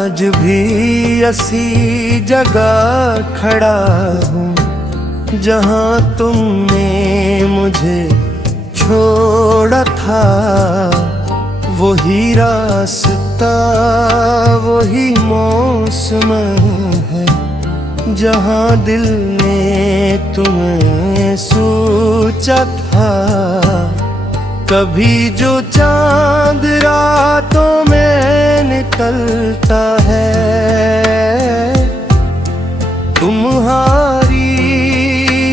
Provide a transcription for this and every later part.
आज भी ऐसी जगह खड़ा हूँ जहाँ तुमने मुझे छोड़ा था। वही रास्ता वही मौसम है जहाँ दिल ने तुम्हें सोचा था। कभी जो चांद रातों में निकलता है तुम्हारी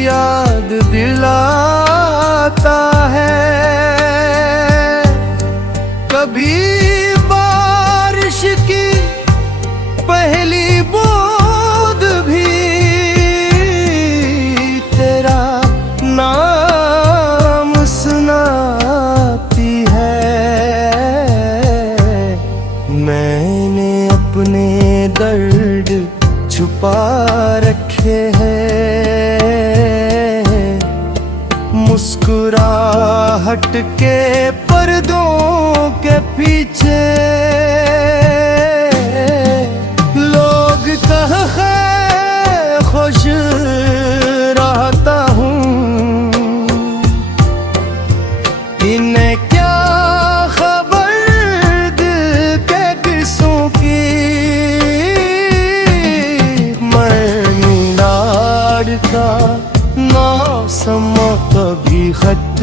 याद दिलाता है। कभी बारिश की पहली बूंद भी तेरा नाम सुनाती है। मैंने अपने दर्द छुपा रखे हैं मुस्कुराहट के पर्दों के पीछे। लोग कहे खुश रहता हूँ, इन्हें क्या खबर दिल के किस्सों की। मरनाड का मौसम कभी खत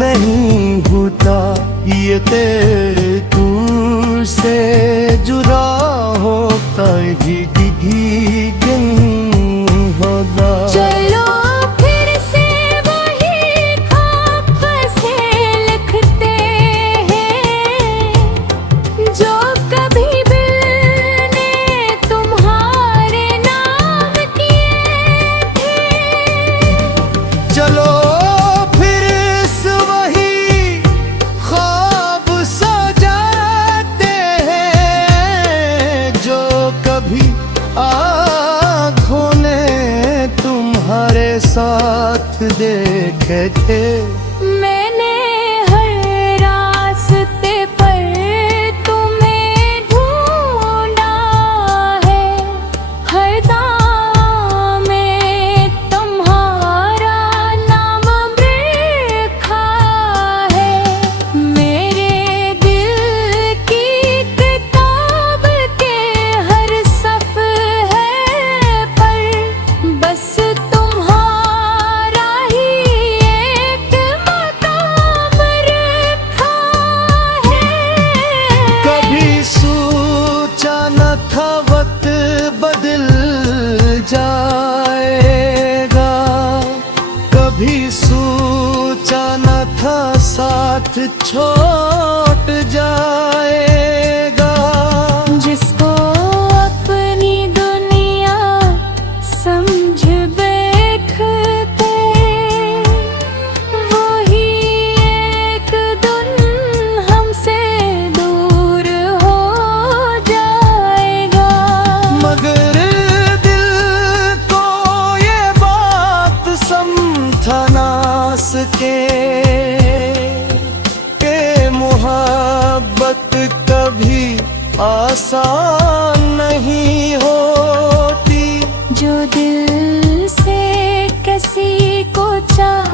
नहीं होता, ये तेरे दूर से जुदा होता ही दिन होगा। चलो फिर से वही खाप से लिखते हैं जो कभी दिल ने तुम्हारे नाम किए थे। चलो फिर से वही ख्वाब सजाते हैं जो कभी आँखों ने तुम्हारे साथ देखे थे। मैंने हर रास्ते पर तुम्हें ढूंढा है, हर दाम में तुम्हारा नाम लिखा है। मेरे दिल की किताब के हर सफ़े पर बस तुम्हारा ही एक मकाम रखा है। कभी सोचा न था वक्त बदल जाएगा, कभी सोचा न था साथ छोड़ जाएगा। जिसको अपनी दुनिया समझ बैठते वही एक दिन हमसे दूर हो जाएगा। मगर दिल को ये बात समझा ना सके कि मोहब्बत कभी आसान नहीं होती। जो दिल से किसी को चाह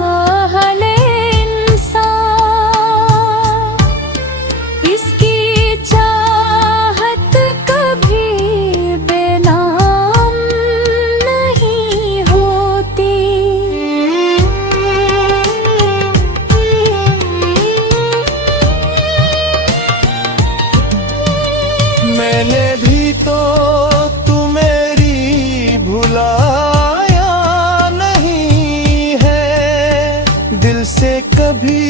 ले इंसान, इसकी चाहत कभी बेनाम नहीं होती। मैंने भी तो तुम्हें भुलाया नहीं है, दिल से कभी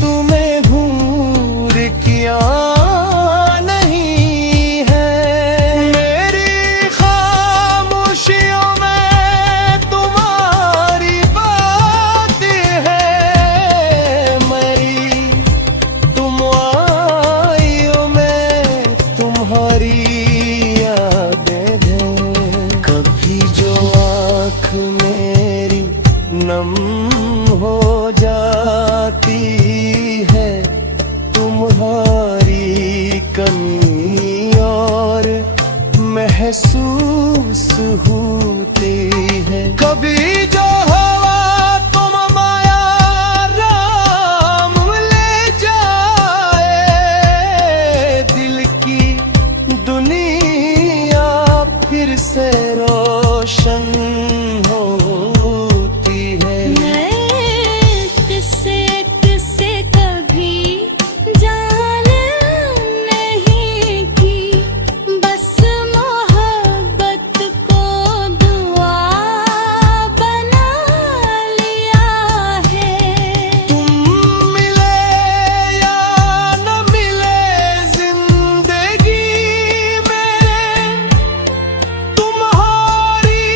तुम्हें भूल किया नहीं है। मेरी खामोशियों में तुम्हारी बात है, मेरी तुम आइयों में तुम्हारी यादें हैं। कभी जो आँख मेरी नम हो जाती है तुम्हारी कमी और महसूस होती है। कभी जो हवा तुम माया राम ले जाए, दिल की दुनिया फिर से रोशन होती है। किससे कभी जान नहीं की, बस मोहब्बत को दुआ बना लिया है। तुम मिले या न मिले जिंदगी में, तुम्हारी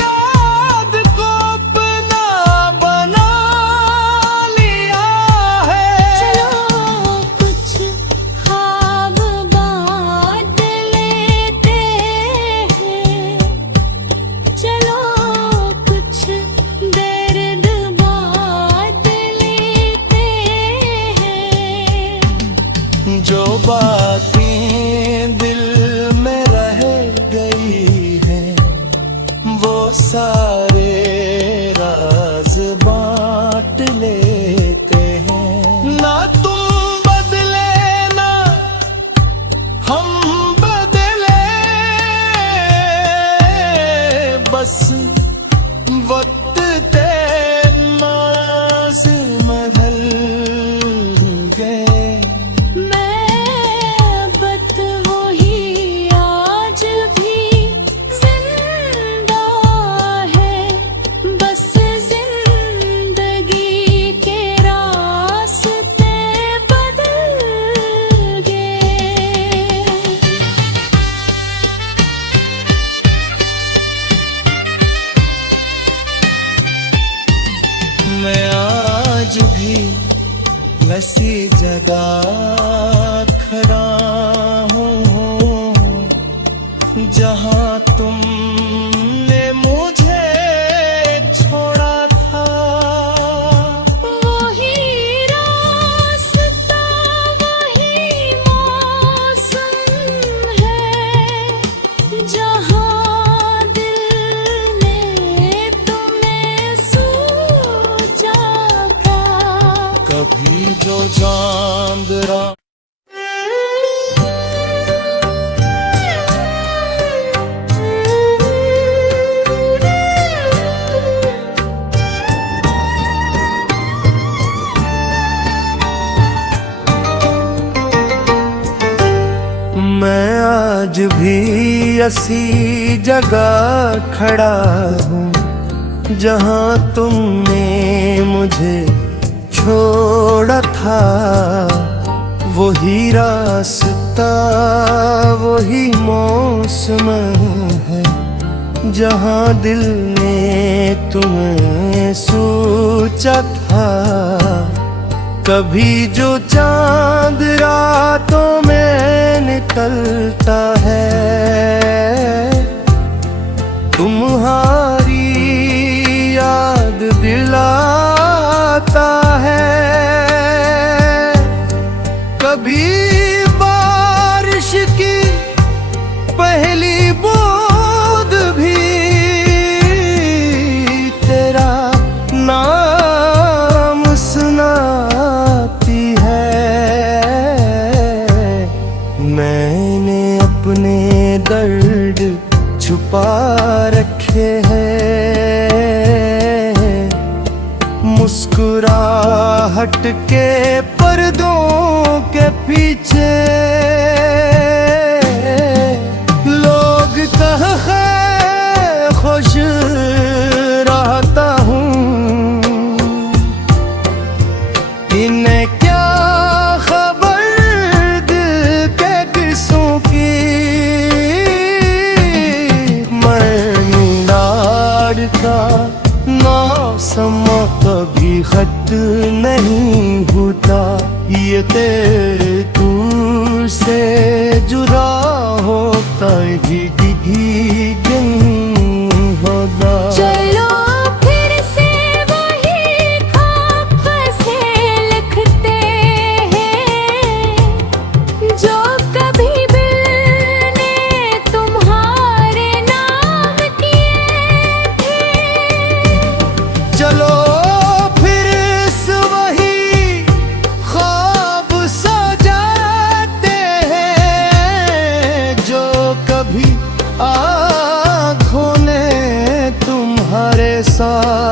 याद को अपना बना लिया है। चलो कुछ ख्वाब बांट लेते हैं, चलो कुछ दर्द बांट लेते हैं। जो बातें दिल में रह गई हैं, वो सारे राज बांट लेते हैं। ना तुम बदले ना हम बदले, बस वक्त ते नाज़िम बदल गए। मोहब्बत वही आज भी जिंदा है, बस जिंदगी के रास्ते बदल गए। मैं आज भी वैसी जगह खड़ा हूँ जहाँ तुमने मुझे छोड़ा था। वही रास्ता वही मौसम है, जहाँ दिल ने तुम्हें सोचा था। कभी जो चांद रात मैं आज भी ऐसी जगह खड़ा हूँ जहाँ तुमने मुझे छोड़ा था। वही रास्ता वही मौसम है, जहाँ दिल ने तुम्हें सोचा था। कभी जो चांद रातों में निकलता है, तुम्हारी याद दिलाता है। कभी बारिश की पहली बूंद भी तेरा नाम सुनाती है। मैंने अपने दर्द छुपा रखे हैं, मुस्कुराहट के पर्दों के पीछे। लोग कहे खुश रहता हूँ, इन्हें क्या खबर दिल के किस्सों की। मैं मीनार का मौसम कभी खत नहीं होता, ये तेरे तू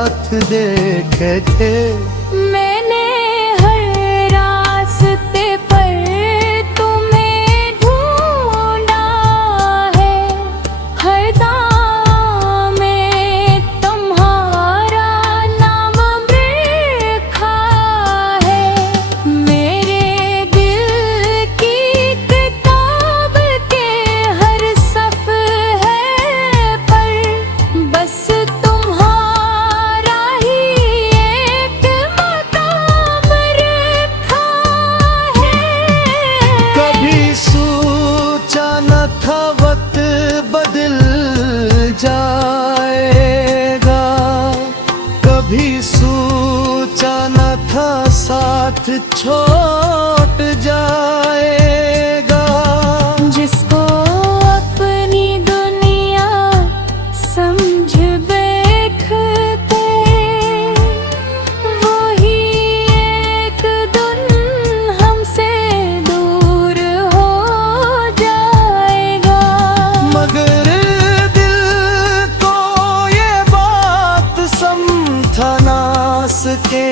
साथ देखे थे। मैंने हर रास्ते पर तुम्हें ढूंढा है, हर दाम में तुम्हारा नाम लिखा है। मेरे दिल की किताब के हर सफ़े पर बस तुम्हारा ही एक मकाम रखा है। कभी सोचा न था वक्त बदल जाएगा, कभी सोचा न था साथ छोड़ जाएगा। जिसको अपनी दुनिया समझ बैठते, वही एक दिन हमसे दूर हो जाएगा। मगर दिल को ये बात समझा ना सके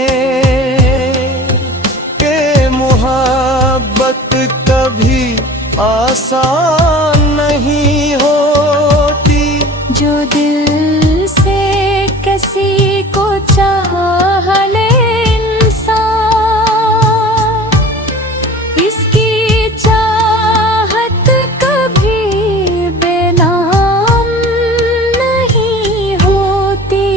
कि मोहब्बत कभी आसान नहीं होती। जो दिल से किसी को चाह ले इंसान, इसकी चाहत कभी बेनाम नहीं होती।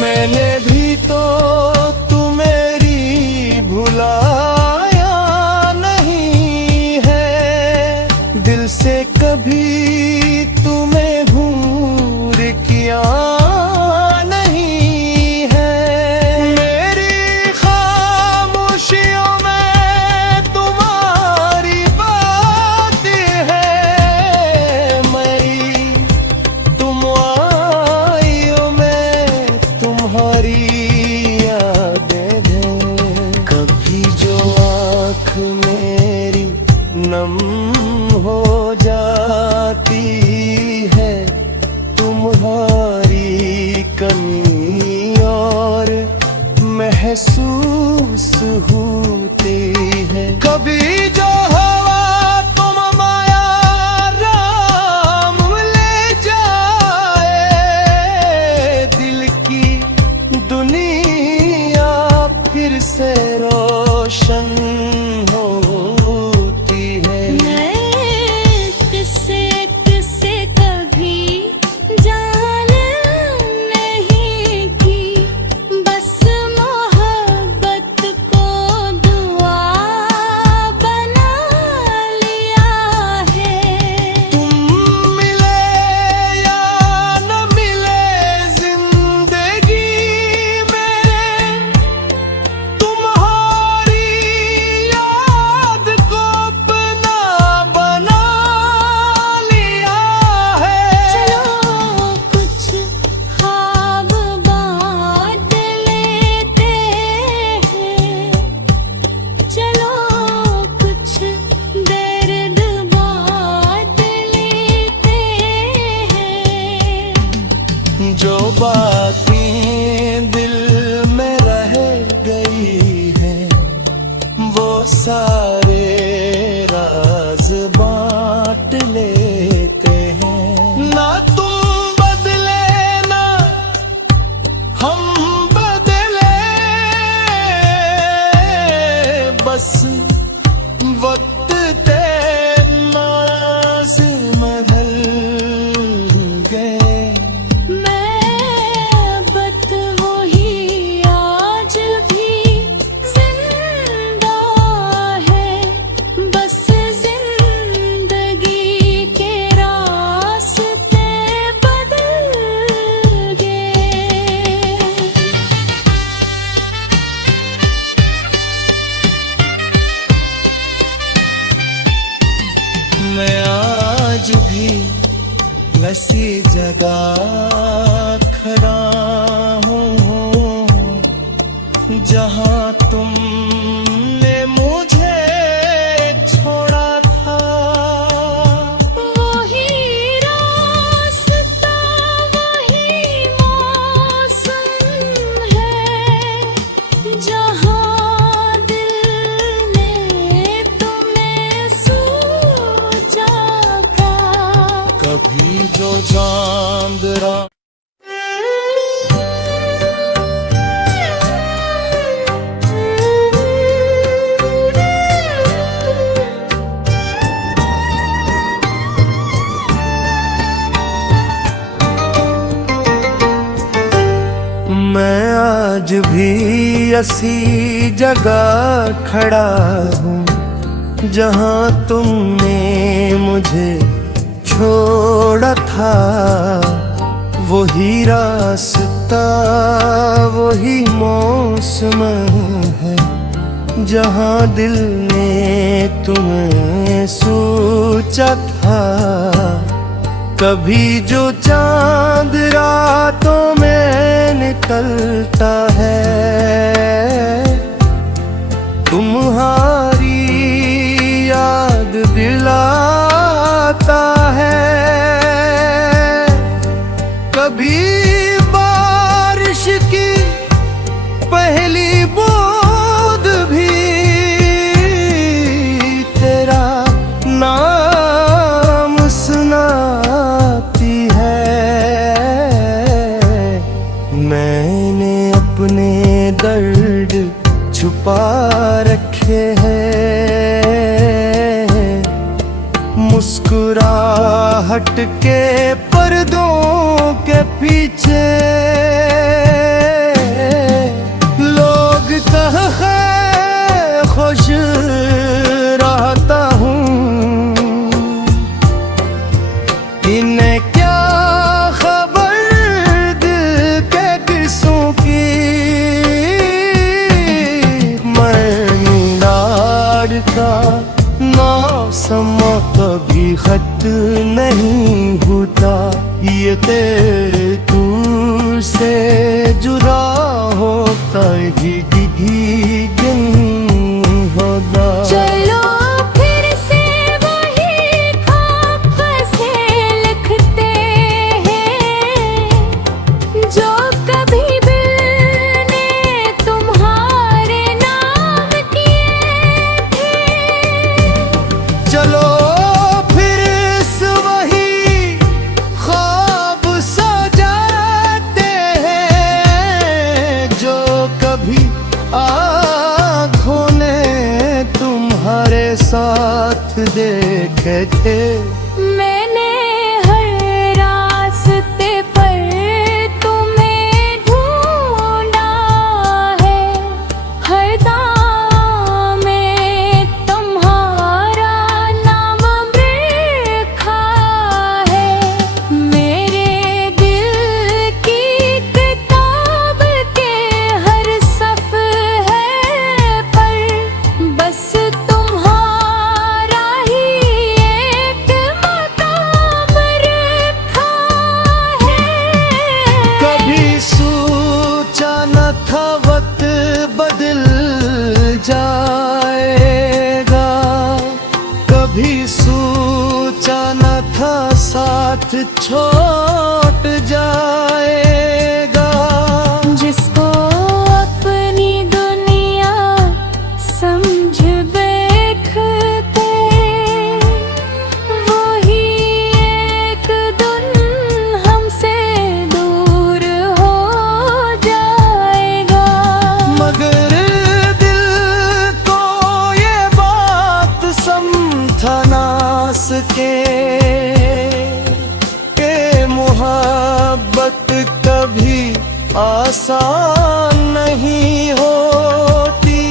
मैंने भी तो तुम्हेरी भुलाया नहीं है, दिल से कभी तुम्हें भूल किया नहीं है। मेरी खामोशियों में तुम्हारी बात है, मेरी तुम आइयों में तुम्हारी यादें हैं। कभी जो आँख मेरी नम हो जाती है, तुम्हारी कमी और महसूस होती है। कभी जो हवा तुम माया राम ले जाए, दिल की दुनिया फिर से रोशन होती है। मैं किससे कभी जान नहीं की, बस मोहब्बत को दुआ बना लिया है। तुम मिले या न मिले जिंदगी में, तुम्हारी याद को अपना बना लिया है। चलो कुछ ख्वाब बांट लेते हैं, चलो कुछ दर्द बांट लेते हैं। जो बातें दिल में रह गई हैं, वो सारे राज बांट लेते हैं। ना तुम बदले ना हम बदले, बस वक्त ते नाज़ बदल गए। मोहब्बत वही आज भी जिंदा है, आज भी ऐसी जगह खड़ा हूँ जहाँ तुमने मुझे छोड़ा था। वही रास्ता वही मौसम है जहाँ दिल ने तुम्हें सोचा था। कभी जो चांद रातों में निकलता है तुम्हारी याद दिलाता है। कभी बारिश की पहली बूंद भी तेरा नाम सुनाती है। मैंने अपने दर्द छुपा रखे हैं मुस्कुराहट के पर्दों के पीछे। लोग कहे खुश रहता हूँ, इन्हें क्या खबर दिल के किस्सों की। मैं का मौसम कभी खत नहीं होता। ये तेरे तू से जुदा होता ही दिन होता। चलो फिर से वही खाक से लिखते हैं जो कभी दिल ने तुम्हारे नाम किए थे। चलो फिर इस वही ख्वाब सजाते हैं जो कभी आँखों ने तुम्हारे साथ देखे थे। मैंने हर रास्ते पर तुम्हें ढूंढा है, हर दाम में तुम्हारा नाम लिखा है। मेरे दिल की किताब के हर सफ़े पर बस तुम्हारा ही एक मकाम रखा है। कभी सोचा न था वक्त बदल जाएगा, कभी सोचा न था साथ छोड़ जाएगा। जिसको अपनी दुनिया समझ बैठते वही एक दिन हमसे दूर हो जाएगा। मगर दिल को ये बात समझा ना सके कि मोहब्बत कभी आसान नहीं होती।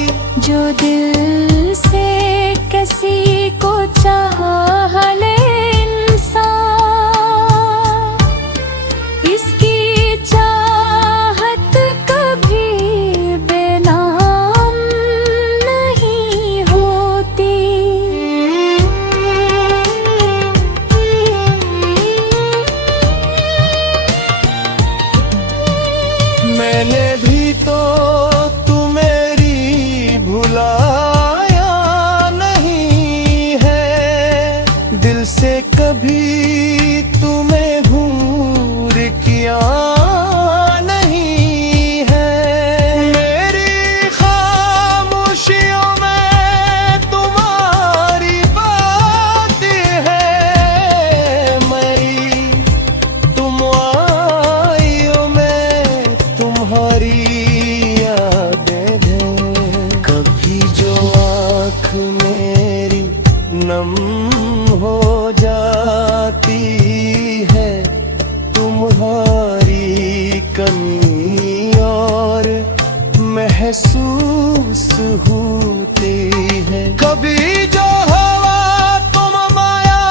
जो दिल से किसी को चाह ले इंसान, इसकी चाहत कभी बेनाम नहीं होती। मैंने भी तो तुम्हें भुलाया नहीं है, दिल से कभी तुम्हें भूल किया नहीं है। मेरी खामोशियों में तुम्हारी बात है, मेरी तुम आइयों में तुम्हारी याद कभी जो हवा तुम माया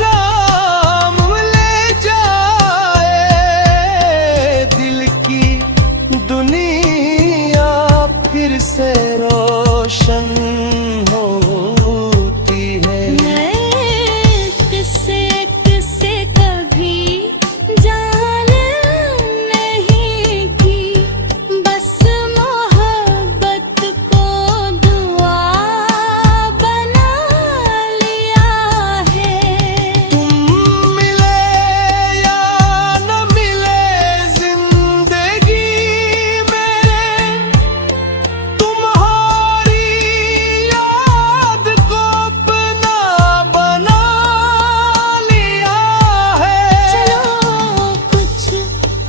राम ले जाए, दिल की दुनिया फिर से रोशन होती है। किससे किससे कभी जान नहीं की, बस मोहब्बत को दुआ बना लिया है। तुम मिले या न मिले जिंदगी में, तुम्हारी याद को अपना बना लिया है। चलो कुछ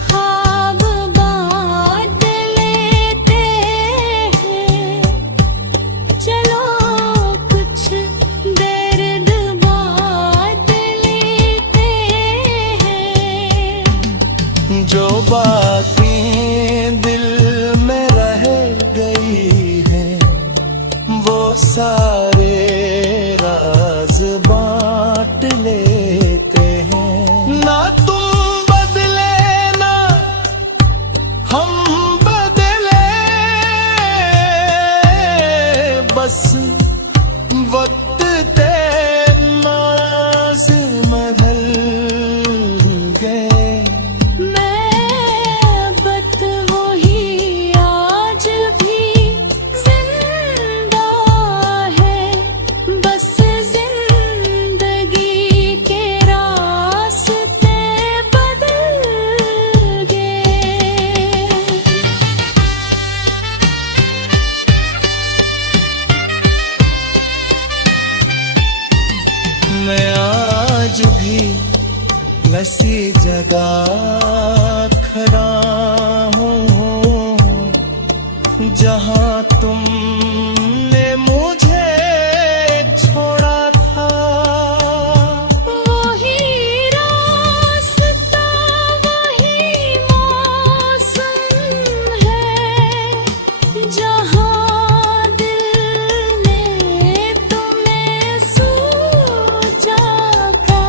ख्वाब बांट लेते हैं, चलो कुछ दर्द बांट लेते हैं। जो बातें दिल में रह गई हैं, वो सारे राज बांट लेते हैं। ना तुम बदले ना हम बदले, बस वक्त ते माज़ बदल गए। मोहब्बत वही आज भी जिंदा है, बस जिंदगी के रास्ते बदल गए। मैं आज भी वैसी जगह खड़ा हूँ जहाँ तुमने मुझे छोड़ा था। वही रास्ता वही मौसम है, जहाँ दिल ने तुम्हें सोचा था।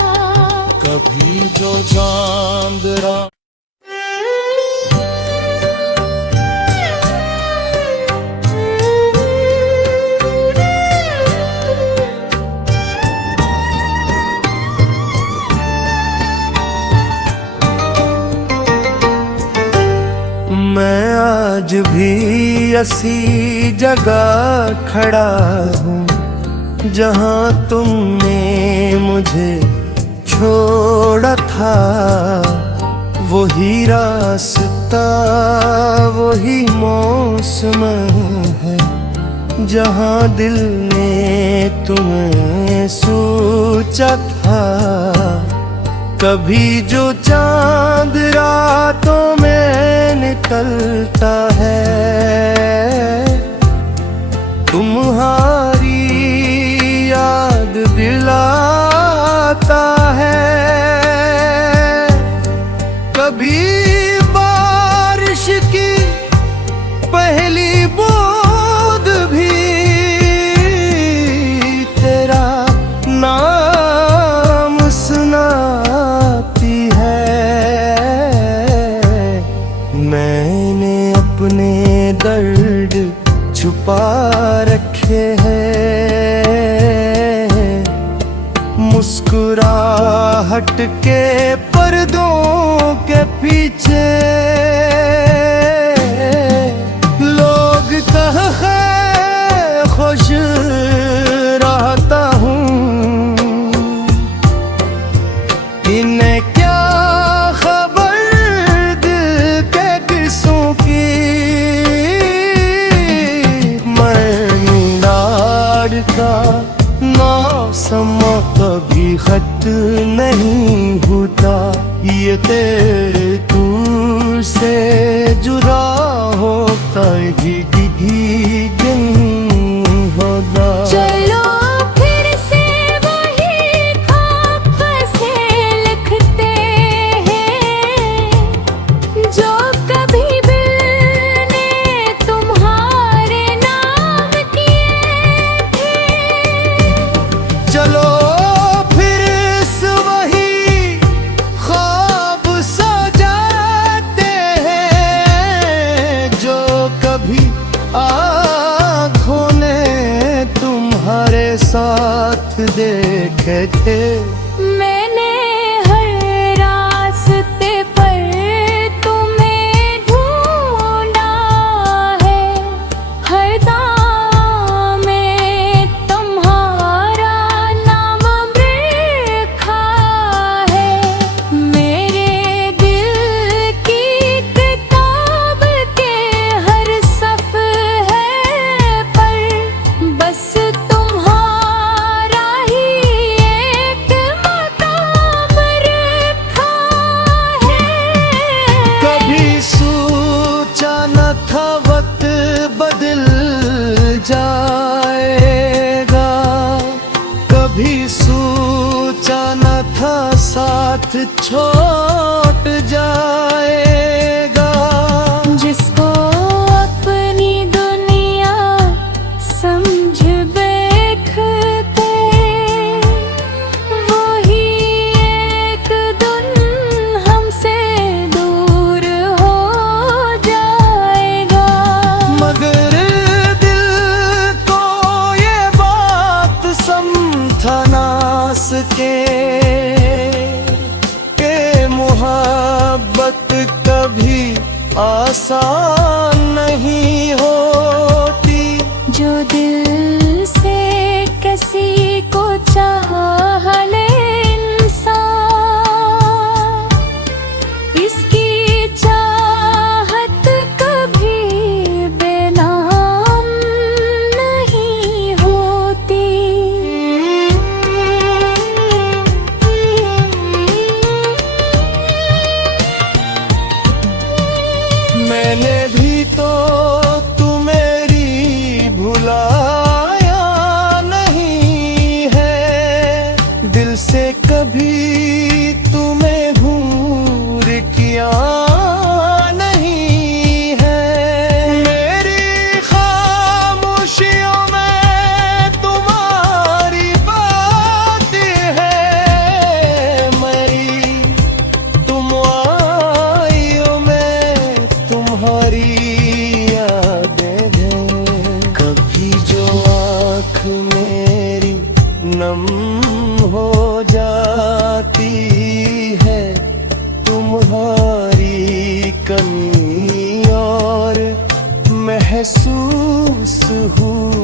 कभी जो चांद रात मैं आज भी ऐसी जगह खड़ा हूँ जहाँ तुमने मुझे छोड़ा था। वही रास्ता वही मौसम है, जहाँ दिल ने तुम्हें सोचा था। कभी जो चांद रातों में निकलता है, तुम्हारी याद दिलाता है। कभी बारिश की पहली बूंद भी तेरा नाम सुनाती है। मैंने अपने दर्द छुपा रखे हैं, मुस्कुराहट के पर्दों के पीछे। लोग कहे खुश रहता हूँ, इन्हें क्या खबर दिल के किस्सों की। का मौसम कभी खत नहीं होता, ये तेरे तू देखे थे। मैंने हर रास्ते पर तुम्हें ढूंढा है, हर दाम में तुम्हारा नाम लिखा है। मेरे दिल की किताब के हर सफ़हे पर बस तुम्हारा ही एक मकाम रखा है। कभी सोचा न था वक्त बदल जाएगा, कभी सोचा न था साथ छोड़ जाएगा। जिसको अपनी दुनिया समझ बैठते, वही एक दिन हमसे दूर हो जाएगा। मगर दिल को ये बात समझा ना सके कि मोहब्बत कभी आसान नहीं होती। जो दिल से किसी को चाह ले इंसान, इसकी चाहत कभी बेनाम नहीं होती। मैंने भी तो तुम्हेरी भुलाया नहीं है, दिल से कभी तुम्हें भूल किया नहीं है। मेरी खामोशियों में तुम्हारी बात है, मेरी तुम आइयों में तुम्हारी यादें हैं। कभी जो आँख मेरी नम हो जाती है, तुम्हारी कमी और महसूस हुआ